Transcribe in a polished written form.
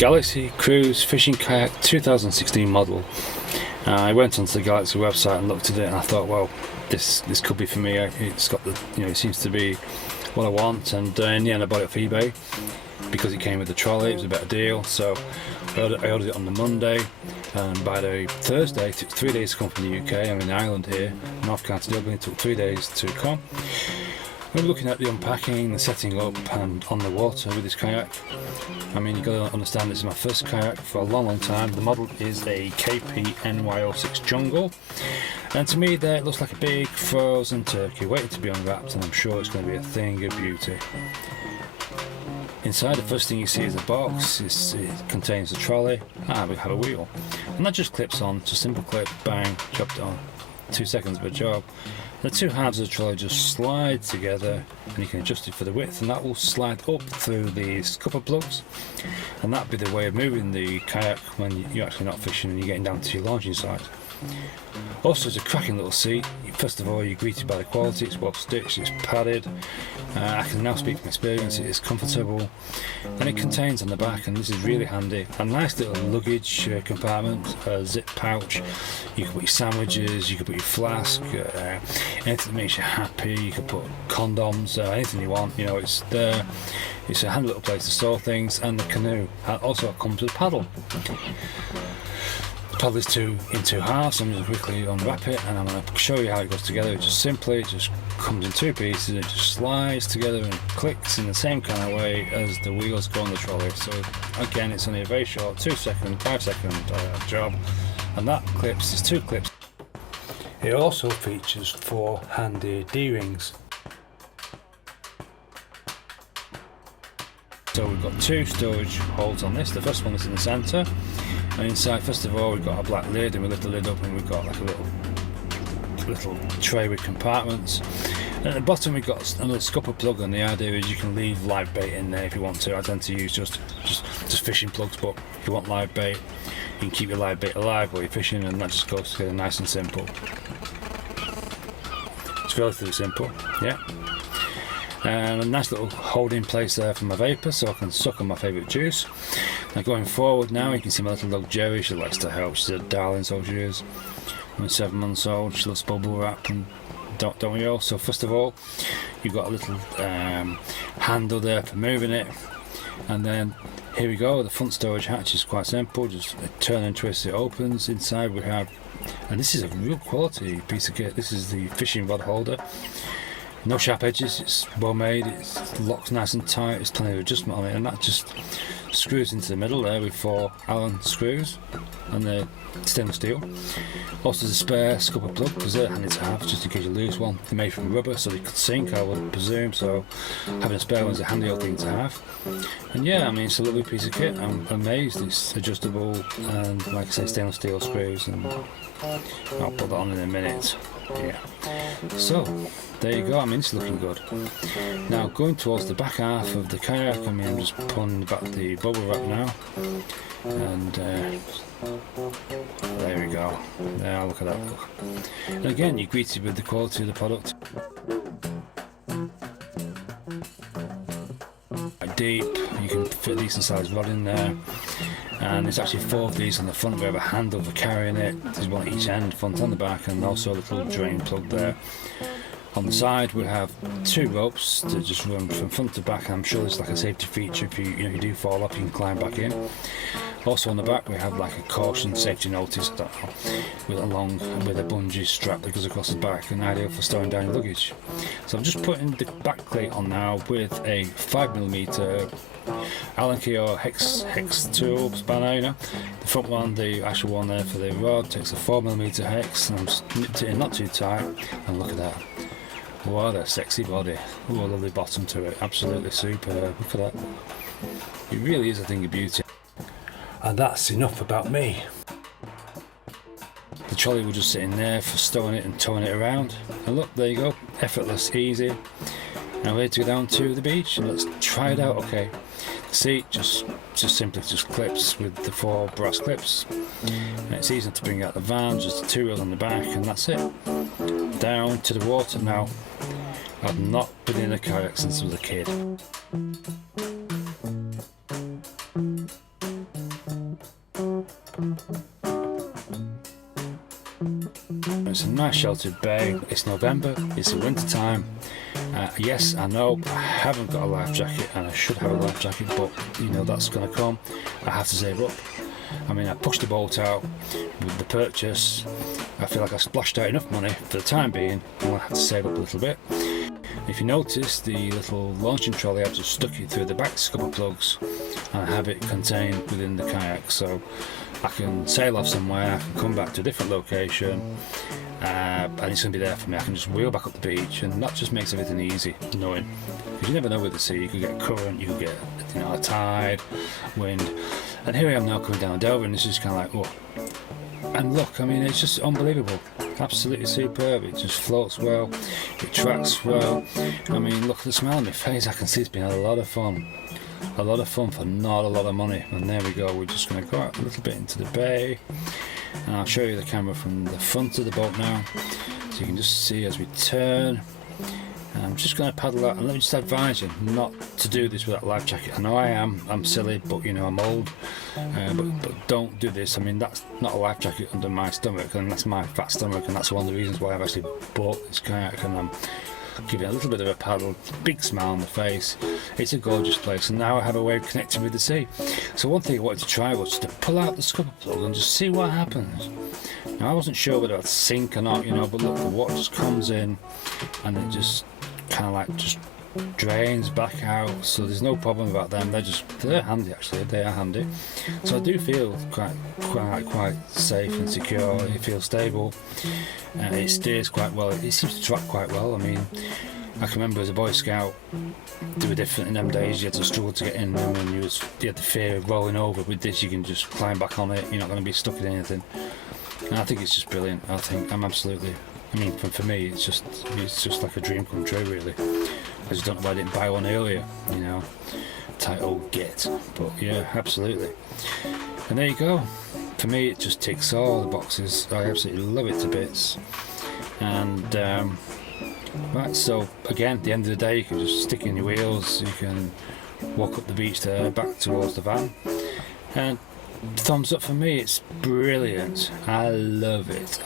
Galaxy Cruz fishing kayak 2016 model. I went onto the Galaxy website and looked at it, and I thought, well, this could be for me. It's got the, it seems to be what I want, and in the end I bought it off eBay because it came with the trolley. It was a better deal, so I ordered it on the Monday, and by the Thursday it took 3 days to come from the UK. I'm in Ireland here, North County Delvin. It took 3 days to come. We're looking at the unpacking, the setting up, and on the water with this kayak. I mean, you've got to understand, this is my first kayak for a long time. The model is a KP-NY06 Jungle, and to me there it looks like a big frozen turkey waiting to be unwrapped, and I'm sure it's going to be a thing of beauty. Inside, the first thing you see is a box. It contains the trolley, we have a wheel, and that just clips on, just simple clip, bang, chopped it on. 2 seconds of a job. The two halves of the trolley just slide together, and you can adjust it for the width, and that will slide up through these copper plugs, and that'll be the way of moving the kayak when you're actually not fishing and you're getting down to your launching site. Also, it's a cracking little seat. First of all, you're greeted by the quality. It's well stitched, it's padded. I can now speak from experience, it is comfortable, and it contains on the back, and this is really handy, a nice little luggage compartment, a zip pouch. You can put your sandwiches, you can put your flask, anything that makes you happy. You can put condoms, anything you want. It's there. It's a handy little place to store things, and the canoe also comes with a paddle. The paddle is in two halves. I'm going to quickly unwrap it, and I'm going to show you how it goes together. It just comes in two pieces. It just slides together and clicks in the same kind of way as the wheels go on the trolley. So again, it's only a very short 2 second, 5 second job, and that clips. There's two clips. It also features 4 handy D-rings. So we've got 2 storage holes on this. The first one is in the centre, and inside, first of all, we've got a black lid, and we lift the lid up and we've got like a little tray with compartments. And at the bottom we've got another scupper plug, and the idea is you can leave live bait in there if you want to. I tend to use just fishing plugs, but if you want live bait, you can keep your live bait alive while you're fishing, and that just goes together nice and simple. It's relatively simple, yeah. And a nice little holding place there for my vapor, so I can suck on my favourite juice. Now going forward now, you can see my little dog Jerry. She likes to help. She's a darling, so she is. I'm 7 months old. She loves bubble wrap, and don't we all? So first of all, you've got a little handle there for moving it, and then here we go. The front storage hatch is quite simple. Just turn and twist, it opens. Inside we have, and this is a real quality piece of kit. This is the fishing rod holder. No sharp edges, it's well made, it locks nice and tight, there's plenty of adjustment on it, and that just screws into the middle there with 4 Allen screws, and they're stainless steel. Also there's a spare scupper plug, because they're handy to have, just in case you lose one. They're made from rubber, so they could sink, I would presume, so having a spare one's a handy old thing to have. And yeah, I mean, it's a lovely piece of kit. I'm amazed it's adjustable, and like I say, stainless steel screws, and I'll put that on in a minute. Yeah. So there you go. I mean, it's looking good. Now going towards the back half of the kayak, I mean, I'm just pulling back the bubble wrap now, and there we go. Now look at that look. And again, you're greeted with the quality of the product. Deep, you can fit a decent sized rod in there, and there's actually 4 of these on the front. We have a handle for carrying it. There's one at each end, front and the back, and also a little drain plug there. On the side we have 2 ropes to just run from front to back. I'm sure there's like a safety feature. If you do fall off, you can climb back in. Also on the back we have like a caution safety notice with a bungee strap that goes across the back, and ideal for storing down your luggage. So I'm just putting the back plate on now with a 5mm Allen key or hex tool spanner. The front one, the actual one there for the rod, takes a 4mm hex, and I'm just nipped it in not too tight, and look at that. What a sexy body. Oh, a lovely bottom to it. Absolutely superb. Look at that. It really is a thing of beauty. And that's enough about me. The trolley will just sit in there for stowing it and towing it around. And look, there you go. Effortless, easy. Now ready to go down to the beach, and let's try it out. Okay. The seat just simply clips with the 4 brass clips. And it's easy to bring out the van, just the 2 wheels on the back, and that's it. Down to the water now. I've not been in a kayak since I was a kid. nice sheltered bay. It's November, it's the winter time. Yes, I know I haven't got a life jacket, and I should have a life jacket, but you know that's going to come. I have to save up. I mean, I pushed the boat out with the purchase. I feel like I splashed out enough money for the time being, and I have to save up a little bit. If you notice, the little launching trolley, I've just stuck it through the back scupper plugs, and I have it contained within the kayak, so I can sail off somewhere, I can come back to a different location, and it's going to be there for me. I can just wheel back up the beach, and that just makes everything easy, knowing, because you never know with the sea. You could get current, you could get, you know, a tide, wind, and here I am now coming down Delvin. This is kind of like, oh, and look, I mean, it's just unbelievable. Absolutely superb. It just floats well, it tracks well. I mean, look at the smile on my face. I can see it's been a lot of fun. A lot of fun for not a lot of money. And there we go. We're just going to go out a little bit into the bay, and I'll show you the camera from the front of the boat now, so you can just see as we turn. And I'm just going to paddle out, and let me just advise you not to do this without a life jacket. I know I'm silly, but you know, I'm old, but don't do this. I mean, that's not a life jacket under my stomach, and that's my fat stomach, and that's one of the reasons why I've actually bought this kayak, and I'm giving it a little bit of a paddle, big smile on the face. It's a gorgeous place, and now I have a way of connecting with the sea. So one thing I wanted to try was to pull out the scupper plug and just see what happens. Now I wasn't sure whether I'd sink or not, you know, but look, the water just comes in, and it just kind of like just drains back out, so there's no problem about them. They're handy, actually. They are handy, so I do feel quite safe and secure. It feels stable, it steers quite well. It seems to track quite well. I mean, I can remember as a Boy Scout, they were different in them days. You had to struggle to get in them, and you had the fear of rolling over. With this, you can just climb back on it. You're not going to be stuck in anything, and I think it's just brilliant. I mean, for me, it's just like a dream come true, really. I just don't know why I didn't buy one earlier, you know. Title get, but yeah, absolutely. And there you go. For me, it just ticks all the boxes. I absolutely love it to bits. And right, so again, at the end of the day, you can just stick in your wheels. You can walk up the beach there, back towards the van, and thumbs up for me. It's brilliant. I love it.